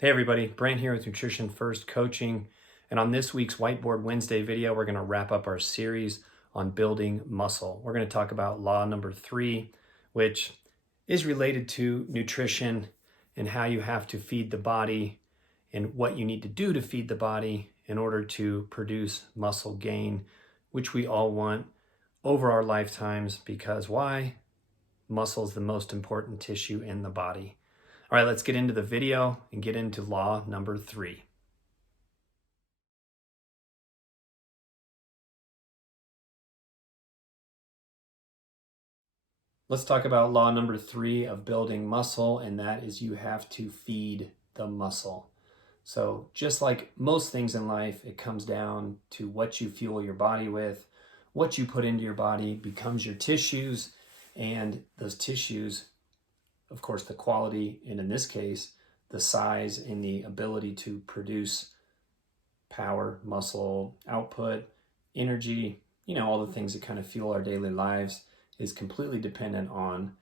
Hey everybody, Brant here with Nutrition First Coaching. And on this week's Whiteboard Wednesday video, we're going to wrap up our series on building muscle. We're going to talk about law number 3, which is related to nutrition and how you have to feed the body and what you need to do to feed the body in order to produce muscle gain, which we all want over our lifetimes because why? Muscle is the most important tissue in the body. All right, let's get into the video and get into law number 3. Let's talk about law number 3 of building muscle, and that is you have to feed the muscle. So just like most things in life, it comes down to what you fuel your body with. What you put into your body becomes your tissues, and those tissues, of course, the quality, and in this case, the size and the ability to produce power, muscle output, energy, all the things that kind of fuel our daily lives is completely dependent on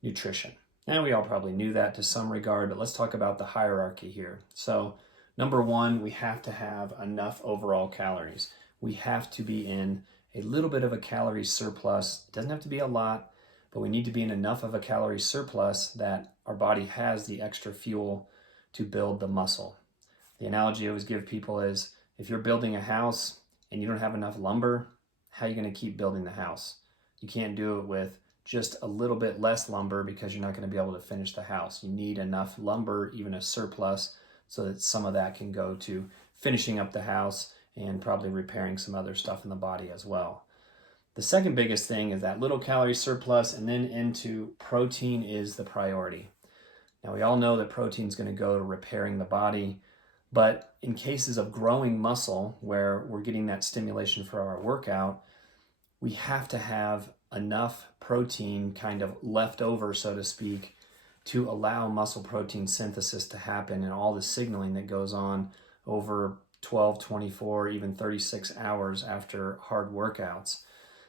nutrition. And we all probably knew that to some regard, but let's talk about the hierarchy here. So number 1, we have to have enough overall calories. We have to be in a little bit of a calorie surplus. It doesn't have to be a lot, but we need to be in enough of a calorie surplus that our body has the extra fuel to build the muscle. The analogy I always give people is if you're building a house and you don't have enough lumber, how are you going to keep building the house? You can't do it with just a little bit less lumber because you're not going to be able to finish the house. You need enough lumber, even a surplus, so that some of that can go to finishing up the house and probably repairing some other stuff in the body as well. The second biggest thing is that little calorie surplus, and then into protein is the priority. Now, we all know that protein is going to go to repairing the body, but in cases of growing muscle, where we're getting that stimulation for our workout, we have to have enough protein kind of left over, so to speak, to allow muscle protein synthesis to happen and all the signaling that goes on over 12, 24, even 36 hours after hard workouts.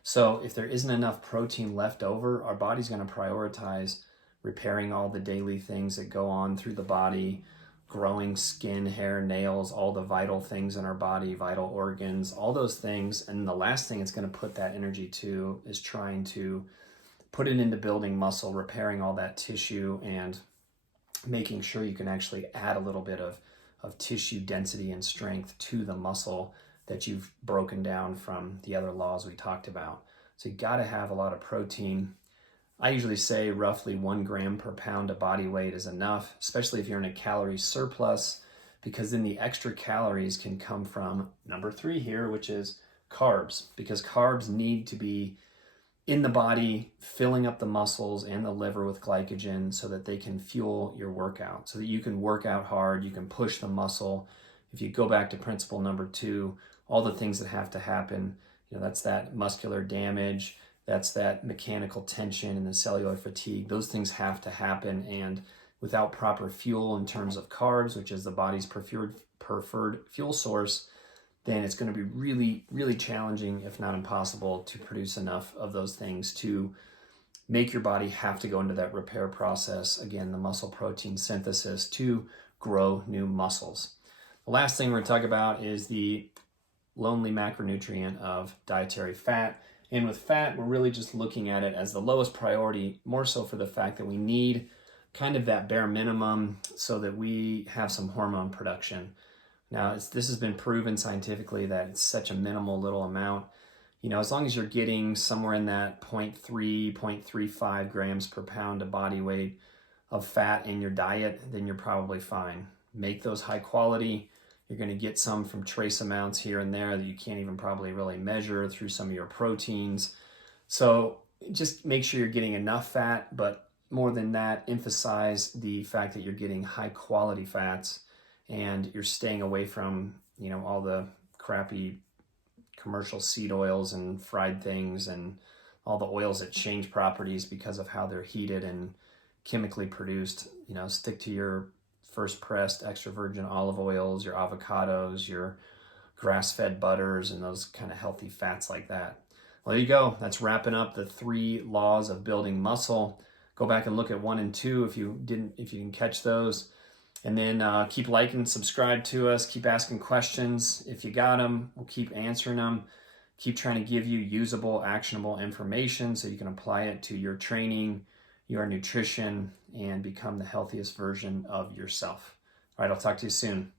So if there isn't enough protein left over, our body's going to prioritize repairing all the daily things that go on through the body, growing skin, hair, nails, all the vital things in our body, vital organs, all those things. And the last thing it's going to put that energy to is trying to put it into building muscle, repairing all that tissue, and making sure you can actually add a little bit of tissue density and strength to the muscle that you've broken down from the other laws we talked about. So you got to have a lot of protein. I usually say roughly 1 gram per pound of body weight is enough, especially if you're in a calorie surplus, because then the extra calories can come from number 3 here, which is carbs, because carbs need to be in the body, filling up the muscles and the liver with glycogen so that they can fuel your workout, so that you can work out hard, you can push the muscle. If you go back to principle number 2, all the things that have to happen, that's that muscular damage, that's that mechanical tension and the cellular fatigue. Those things have to happen, and without proper fuel in terms of carbs, which is the body's preferred fuel source, then it's going to be really, really challenging, if not impossible, to produce enough of those things to make your body have to go into that repair process, again, the muscle protein synthesis, to grow new muscles. The last thing we're going to talk about is the lonely macronutrient of dietary fat. And with fat, we're really just looking at it as the lowest priority, more so for the fact that we need kind of that bare minimum so that we have some hormone production. Now, this has been proven scientifically that it's such a minimal little amount. As long as you're getting somewhere in that 0.3, 0.35 grams per pound of body weight of fat in your diet, then you're probably fine. Make those high quality. You're going to get some from trace amounts here and there that you can't even probably really measure through some of your proteins. So just make sure you're getting enough fat, but more than that, emphasize the fact that you're getting high quality fats and you're staying away from, all the crappy commercial seed oils and fried things and all the oils that change properties because of how they're heated and chemically produced. Stick to your first pressed extra virgin olive oils, your avocados, your grass-fed butters, and those kind of healthy fats like that. Well, there you go. That's wrapping up the 3 laws of building muscle. Go back and look at 1 and 2 if you can catch those. And then keep liking, subscribe to us, keep asking questions. If you got them, we'll keep answering them. Keep trying to give you usable, actionable information so you can apply it to your training, your nutrition, and become the healthiest version of yourself. All right, I'll talk to you soon.